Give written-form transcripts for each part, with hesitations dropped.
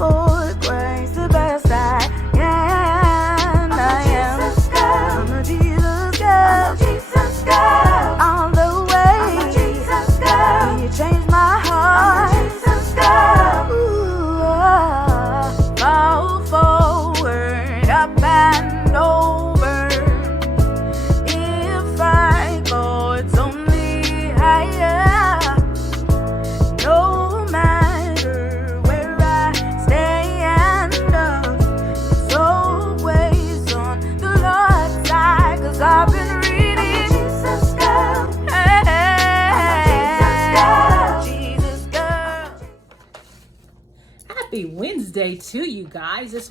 for grace, the best I can. I am a Jesus girl. I'm a Jesus girl. All the way. I'm a Jesus girl. You changed my heart. I'm a Jesus girl. Ooh, fall forward, up and over. If I go, it's only higher. No matter where I stand, it's always on the Lord's side. 'Cause I've been reading Jesus girl. Hey, Jesus girl. Happy Wednesday to you guys. It's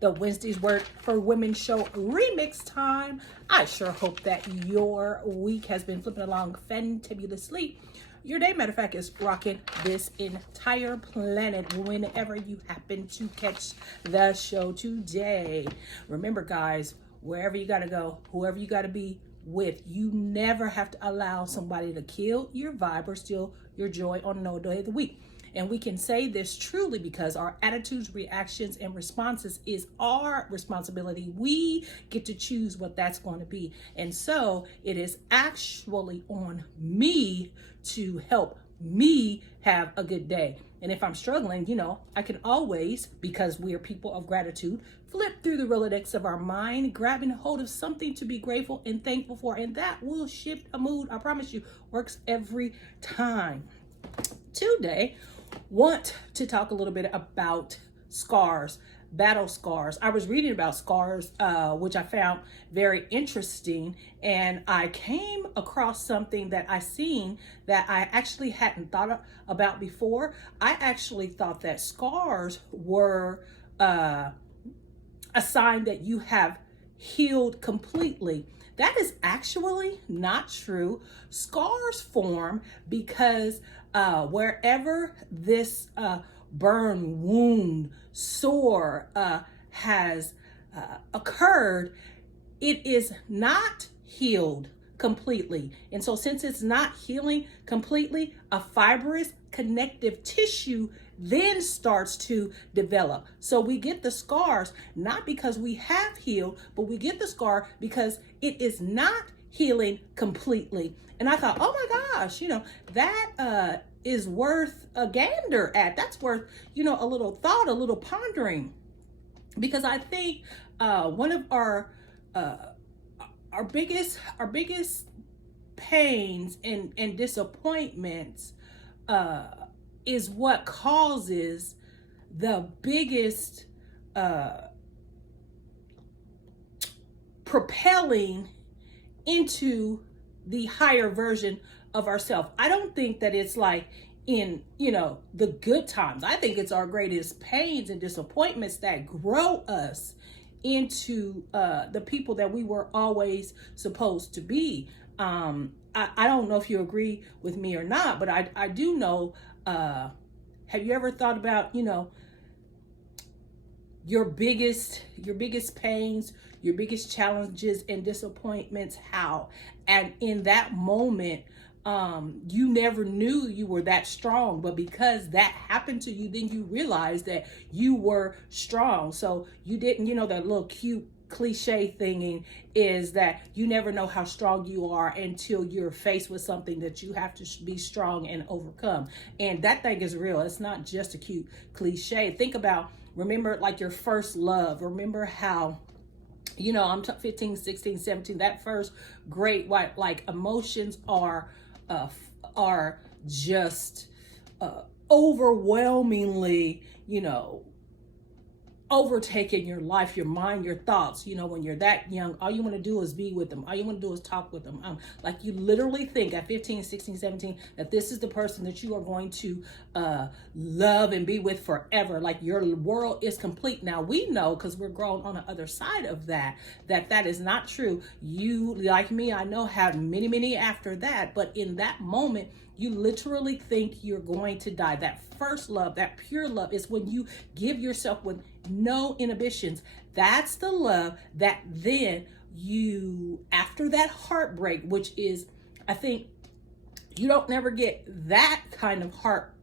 the Wednesday's Word for Women show remix time. I sure hope that your week has been flipping along fantabulously. Your day, matter of fact, is rocking this entire planet whenever you happen to catch the show today. Remember, guys, wherever you got to go, whoever you got to be with, you never have to allow somebody to kill your vibe or steal your joy on no day of the week. And we can say this truly because our attitudes, reactions, and responses is our responsibility. We get to choose what that's going to be. And so it is actually on me to help me have a good day. And if I'm struggling, I can always, because we are people of gratitude, flip through the Rolodex of our mind, grabbing hold of something to be grateful and thankful for. And that will shift a mood. I promise you, works every time. Today, want to talk a little bit about scars, battle scars. I was reading about scars, which I found very interesting, and I came across something that I seen that I actually hadn't thought about before. I actually thought that scars were a sign that you have healed completely. That is actually not true. Scars form because wherever this burn, wound, sore has occurred, it is not healed completely. And so since it's not healing completely, a fibrous connective tissue then starts to develop. So we get the scars not because we have healed, but we get the scar because it is not healing completely. And I thought, oh my gosh, that is worth a gander at. That's worth, a little thought, a little pondering. Because I think one of our biggest pains and disappointments is what causes the biggest propelling into the higher version of ourselves. I don't think that it's like in, the good times. I think it's our greatest pains and disappointments that grow us into the people that we were always supposed to be. I don't know if you agree with me or not, but I do know, have you ever thought about, your biggest pains, your biggest challenges and disappointments, how? And in that moment, you never knew you were that strong, but because that happened to you, then you realized that you were strong. So you didn't, that little cute cliche thinking is that you never know how strong you are until you're faced with something that you have to be strong and overcome. And that thing is real. It's not just a cute cliche. Think about, remember like your first love. Remember how, I'm 15, 16, 17, that first great emotions are just overwhelmingly, overtaking your life, your mind, your thoughts. When you're that young, all you want to do is be with them. All you want to do is talk with them. Like you literally think at 15, 16, 17, that this is the person that you are going to love and be with forever. Like your world is complete. Now we know, because we're grown on the other side of that is not true. You, like me, I know, have many after that. But in that moment, you literally think you're going to die. That first love, that pure love, is when you give yourself with no inhibitions. That's the love that then you, after that heartbreak, which is, I think, you don't never get that kind of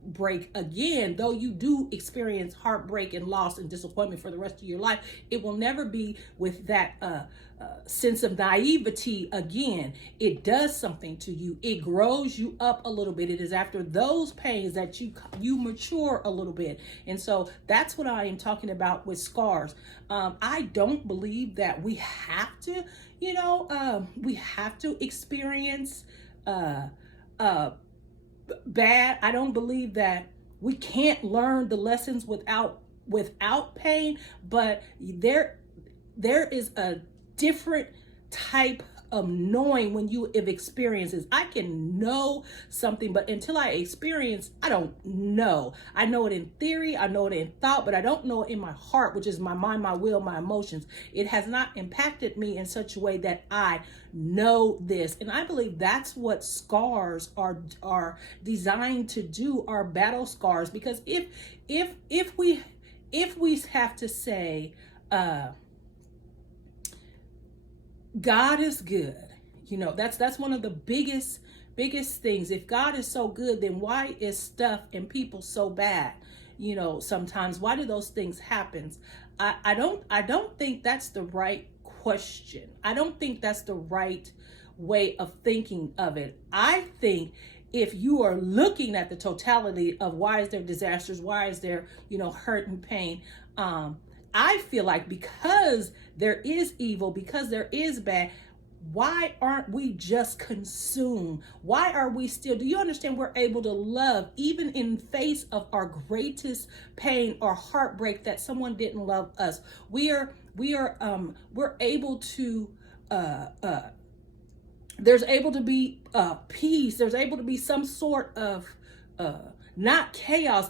heartbreak again, though you do experience heartbreak and loss and disappointment for the rest of your life, it will never be with that sense of naivety again. It does something to you. It grows you up a little bit. It is after those pains that you mature a little bit. And so that's what I am talking about with scars. I don't believe that we have to, we have to experience bad. I don't believe that we can't learn the lessons without pain, but there is a different type of knowing when you have experiences. I can know something, but until I experience, I don't know. I know it in theory, I know it in thought, but I don't know it in my heart, which is my mind, my will, my emotions. It has not impacted me in such a way that I know this. And I believe that's what scars are designed to do, are battle scars. Because if we have to say, God is good. That's one of the biggest things. If God is so good, then why is stuff and people so bad? Sometimes why do those things happen? I don't think that's the right question. I don't think that's the right way of thinking of it. I think if you are looking at the totality of why is there disasters, why is there, hurt and pain, I feel like because there is evil, because there is bad, why aren't we just consumed? Why are we still? Do you understand? We're able to love even in face of our greatest pain or heartbreak that someone didn't love us. We're able to. There's able to be peace. There's able to be some sort of not chaos.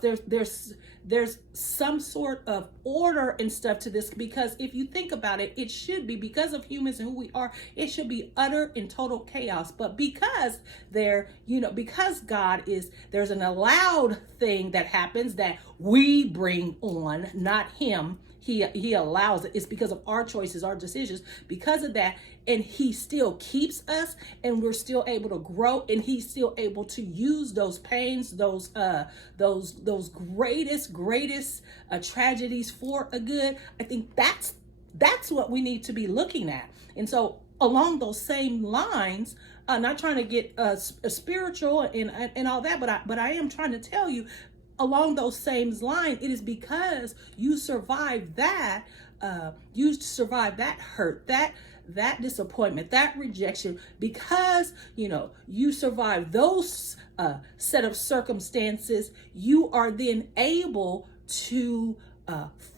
There's some sort of order and stuff to this, because if you think about it, it should be, because of humans and who we are, it should be utter and total chaos. But because because God is, there's an allowed thing that happens that we bring on, not him. He allows it. It's because of our choices, our decisions, because of that. And he still keeps us, and we're still able to grow, and he's still able to use those pains, those greatest tragedies for a good. I think that's what we need to be looking at. And so along those same lines, not trying to get spiritual and all that, but I am trying to tell you, along those same lines, it is because you survived that, hurt, that disappointment, that rejection, because you survived those set of circumstances, you are then able to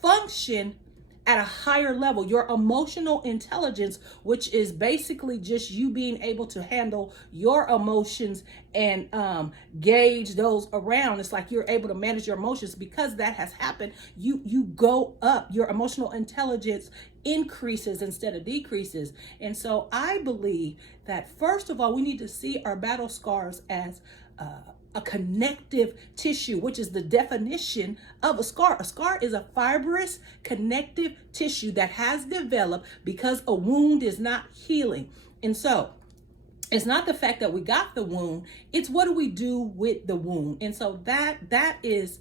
function at a higher level. Your emotional intelligence, which is basically just you being able to handle your emotions and gauge those around. It's like you're able to manage your emotions. Because that has happened, you go up. Your emotional intelligence increases instead of decreases. And so I believe that, first of all, we need to see our battle scars as a connective tissue, which is the definition of a scar. A scar is a fibrous connective tissue that has developed because a wound is not healing. And so it's not the fact that we got the wound, it's what do we do with the wound. And so that is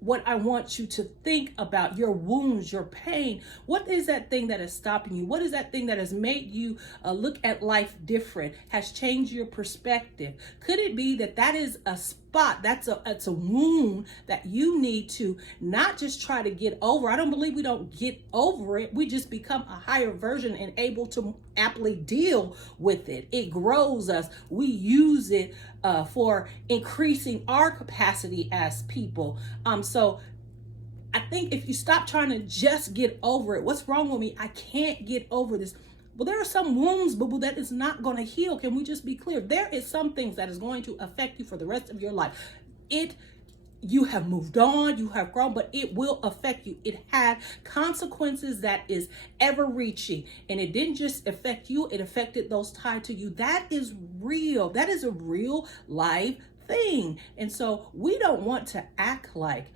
what I want you to think about. Your wounds, your pain. What is that thing that is stopping you? What is that thing that has made you look at life different, has changed your perspective? Could it be that is a spot, that's a wound that you need to not just try to get over? I don't believe we don't get over it. We just become a higher version and able to aptly deal with it. It grows us. We use it for increasing our capacity as people. So I think if you stop trying to just get over it, what's wrong with me? I can't get over this. Well, there are some wounds, boo-boo, that is not going to heal. Can we just be clear? There is some things that is going to affect you for the rest of your life. You have moved on, you have grown, but it will affect you. It had consequences that is ever reaching. And it didn't just affect you, it affected those tied to you. That is real. That is a real life thing. And so we don't want to act like,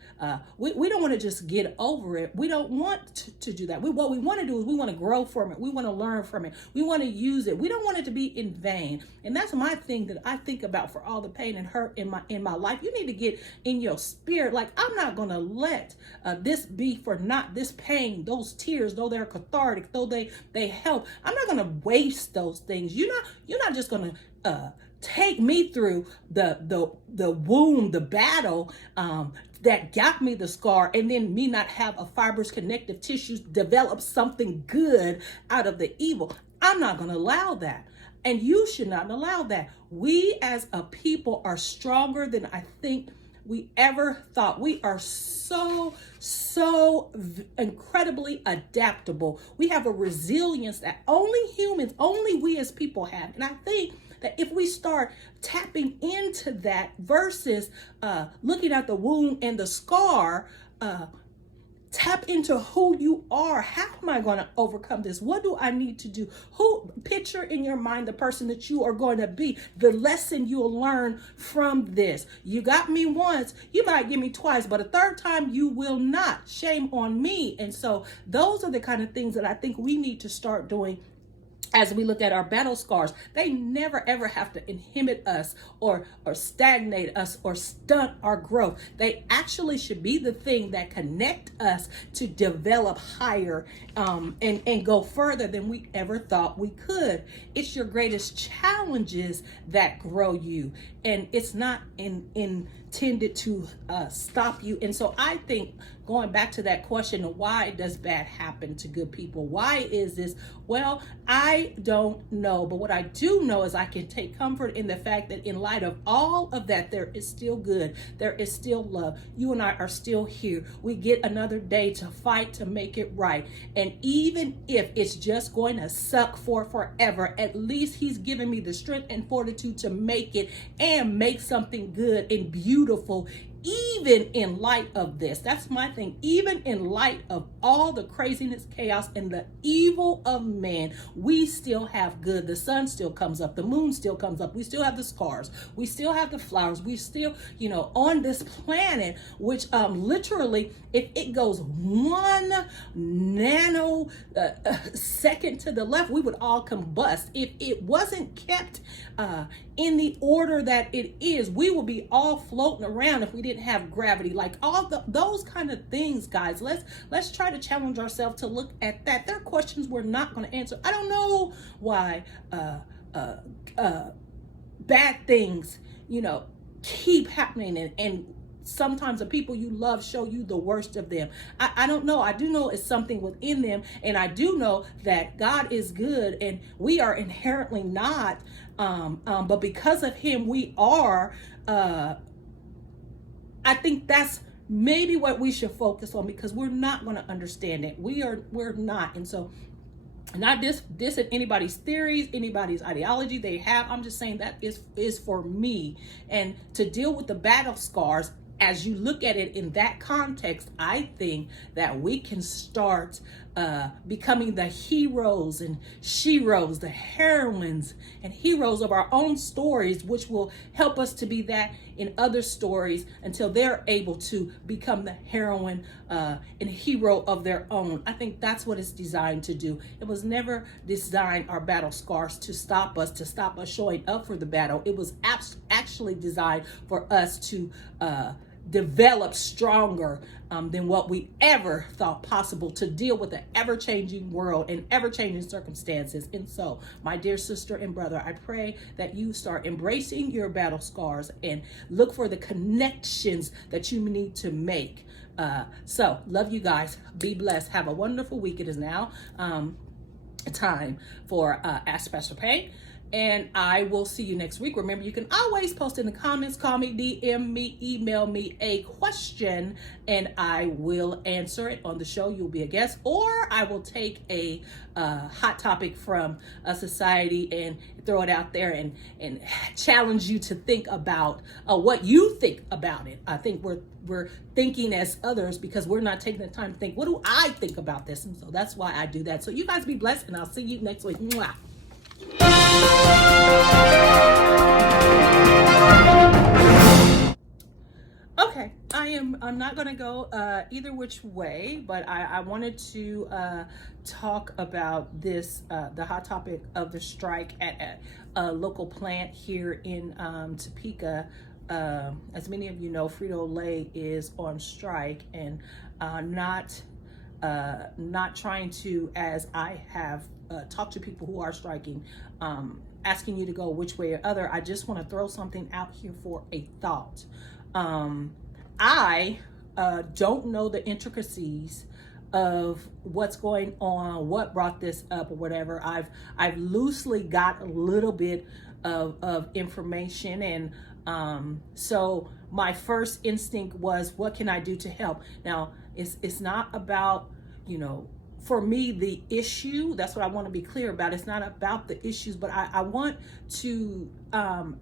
we don't want to just get over it. We don't want to do that. What we want to do is we want to grow from it. We want to learn from it. We want to use it. We don't want it to be in vain. And that's my thing that I think about for all the pain and hurt in my life. You need to get in your spirit. Like, I'm not going to let this be for not this pain, those tears, though they're cathartic, though they help. I'm not going to waste those things. You're not just going to take me through the wound, the battle that got me the scar, and then me not have a fibrous connective tissues develop something good out of the evil. I'm not going to allow that. And you should not allow that. We as a people are stronger than I think we ever thought. We are so incredibly adaptable. We have a resilience that only humans, only we as people have. And I think that if we start tapping into that versus looking at the wound and the scar, tap into who you are. How am I going to overcome this? What do I need to do? Picture in your mind the person that you are going to be, the lesson you'll learn from this. You got me once, you might get me twice, but a third time you will not. Shame on me. And so those are the kind of things that I think we need to start doing as we look at our battle scars. They never ever have to inhibit us or stagnate us or stunt our growth. They actually should be the thing that connect us to develop higher and go further than we ever thought we could. It's your greatest challenges that grow you, and it's not intended to stop you. And so I think, going back to that question, why does bad happen to good people? Why is this? Well, I don't know. But what I do know is I can take comfort in the fact that in light of all of that, there is still good. There is still love. You and I are still here. We get another day to fight to make it right. And even if it's just going to suck for forever, at least he's given me the strength and fortitude to make it and make something good and beautiful, even in light of this. That's my thing. Even in light of all the craziness, chaos, and the evil of man, we still have good. The sun still comes up. The moon still comes up. We still have the scars. We still have the flowers. We still, on this planet, which literally, if it goes 1 nano second to the left, we would all combust. If it wasn't kept in the order that it is, we would be all floating around if we didn't have gravity. Like those kind of things, guys. Let's try to challenge ourselves to look at that. There are questions we're not going to answer. I don't know why bad things, keep happening, and sometimes the people you love show you the worst of them. I don't know. I do know it's something within them, and I do know that God is good and we are inherently not, but because of him we are. I think that's maybe what we should focus on, because we're not going to understand it. We're not. And so, not this in anybody's theories, anybody's ideology they have. I'm just saying that is for me. And to deal with the battle scars, as you look at it in that context, I think that we can start becoming the heroes and sheroes, the heroines and heroes of our own stories, which will help us to be that in other stories until they're able to become the heroine and hero of their own. I think that's what it's designed to do. It was never designed, our battle scars, to stop us showing up for the battle. It was actually designed for us to develop stronger than what we ever thought possible, to deal with the ever-changing world and ever-changing circumstances. And so, my dear sister and brother, I pray that you start embracing your battle scars and look for the connections that you need to make. So, love you guys. Be blessed. Have a wonderful week. It is now time for Ask Pastor Pay. And I will see you next week. Remember, you can always post in the comments, call me, DM me, email me a question, and I will answer it on the show. You'll be a guest, or I will take a hot topic from a society and throw it out there and challenge you to think about what you think about it. I think we're thinking as others because we're not taking the time to think, what do I think about this? And so that's why I do that. So you guys be blessed, and I'll see you next week. Mwah. I'm not going to go either which way, but I wanted to talk about this, the hot topic of the strike at a local plant here in Topeka. As many of you know, Frito-Lay is on strike, and not trying to, as I have talked to people who are striking, asking you to go which way or other. I just want to throw something out here for a thought. I don't know the intricacies of what's going on, what brought this up or whatever. I've loosely got a little bit of information, and so my first instinct was, what can I do to help? Now, it's not about, you know, for me, the issue, that's what I want to be clear about. It's not about the issues, but I want to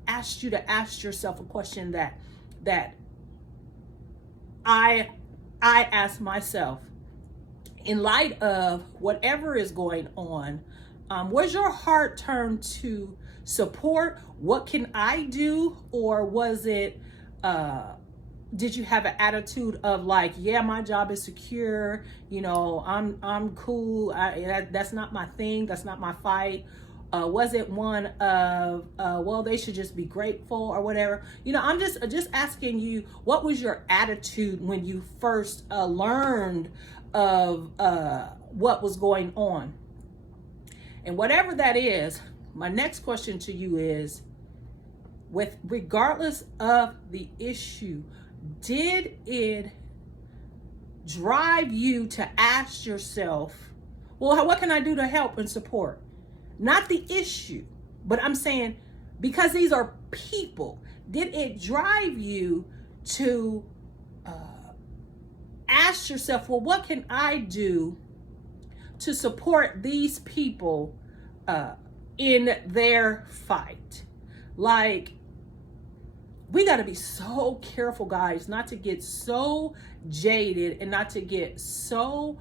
ask you to ask yourself a question that I ask myself. In light of whatever is going on, was your heart turned to support? What can I do? Or was it, did you have an attitude of like, yeah, my job is secure, you know, I'm cool, that's not my thing, that's not my fight? Was it one of, well, they should just be grateful or whatever? You know, I'm just asking you, what was your attitude when you first learned of what was going on? And whatever that is, my next question to you is, regardless of the issue, did it drive you to ask yourself, well, what can I do to help and support? Not the issue, but I'm saying, because these are people, did it drive you to ask yourself, well, what can I do to support these people in their fight? Like, we got to be so careful, guys, not to get so jaded and not to get so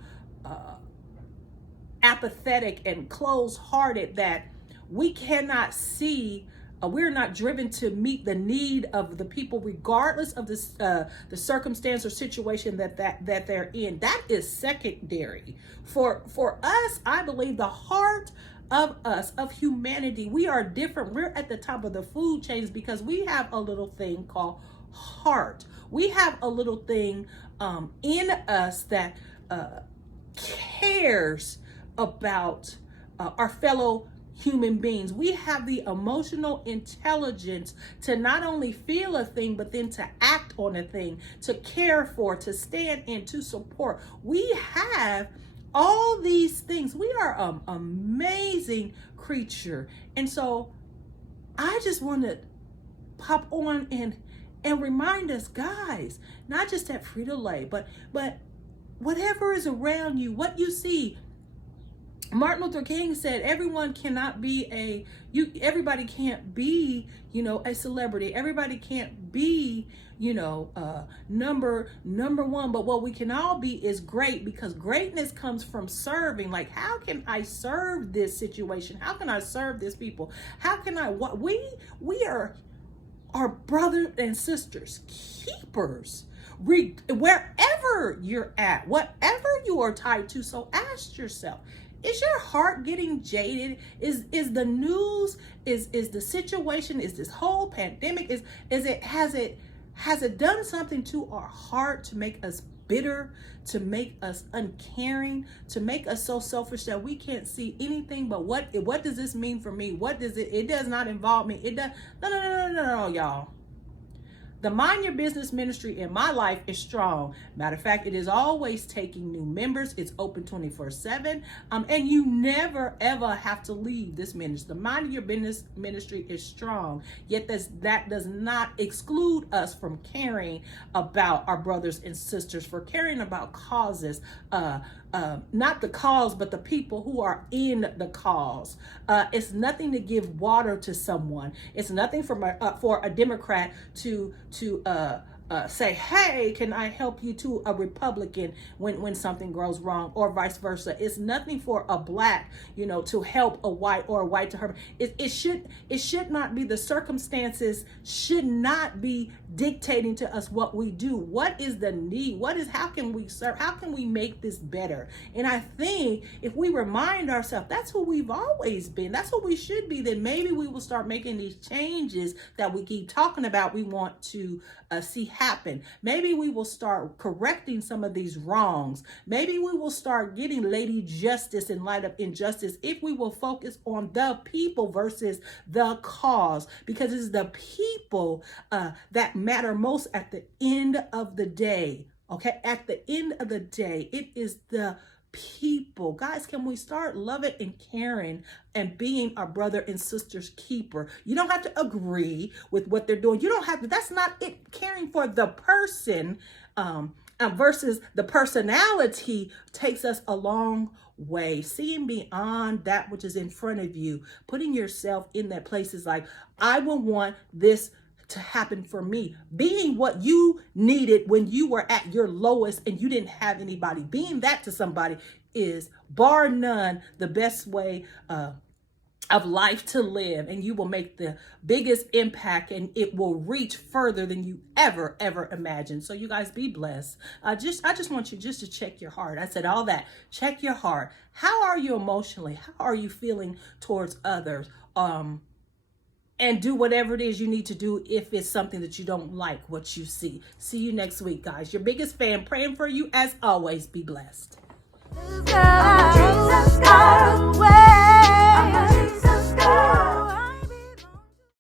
apathetic and closed-hearted that we cannot see, we're not driven to meet the need of the people, regardless of the circumstance or situation that they're in. That is secondary. For us, I believe the heart of us, of humanity, we are different. We're at the top of the food chains because we have a little thing called heart. We have a little thing in us that cares about our fellow human beings. We have the emotional intelligence to not only feel a thing, but then to act on a thing, to care for, to stand in, to support. We have all these things. We are an amazing creature. And so I just want to pop on and remind us, guys, not just at Frito-Lay, but whatever is around you, what you see. Martin Luther King said, everybody can't be, you know, a celebrity. Everybody can't be, you know, number one, but what we can all be is great, because greatness comes from serving. Like, how can I serve this situation? How can I serve this people? How can I, we are our brothers and sisters, keepers, wherever you're at, whatever you are tied to. So ask yourself, is your heart getting jaded? Is the news, is the situation, is this whole pandemic, has it done something to our heart to make us bitter, to make us uncaring, to make us so selfish that we can't see anything but what does this mean for me? What does it does not involve me. It does, no, y'all. The Mind Your Business ministry in my life is strong. Matter of fact, it is always taking new members. It's open 24/7. And you never, ever have to leave this ministry. The Mind Your Business ministry is strong. Yet that does not exclude us from caring about our brothers and sisters, for caring about causes, not the cause, but the people who are in the cause. It's nothing to give water to someone. It's nothing for a Democrat to say, hey, can I help you, to a Republican when something goes wrong, or vice versa. It's nothing for a black, to help a white, or a white to help. It should not be, the circumstances should not be dictating to us what we do. What is the need? How can we serve? How can we make this better? And I think if we remind ourselves that's who we've always been, that's who we should be, then maybe we will start making these changes that we keep talking about we want to see happen. Maybe we will start correcting some of these wrongs. Maybe we will start getting lady justice in light of injustice if we will focus on the people versus the cause, because it's the people that matter most at the end of the day. Okay, at the end of the day, it is the people. Guys, can we start loving and caring and being our brother and sister's keeper? You don't have to agree with what they're doing. You don't have to, that's not it. Caring for the person versus the personality takes us a long way. Seeing beyond that which is in front of you, putting yourself in that place is like, I will want this to happen for me. Being what you needed when you were at your lowest and you didn't have anybody. Being that to somebody is, bar none, the best way of life to live, and you will make the biggest impact, and it will reach further than you ever imagined. So you guys be blessed. I just want you just to check your heart. I said all that. Check your heart. How are you emotionally? How are you feeling towards others? And do whatever it is you need to do if it's something that you don't like what you see. See you next week, guys. Your biggest fan praying for you as always. Be blessed. Jesus girl.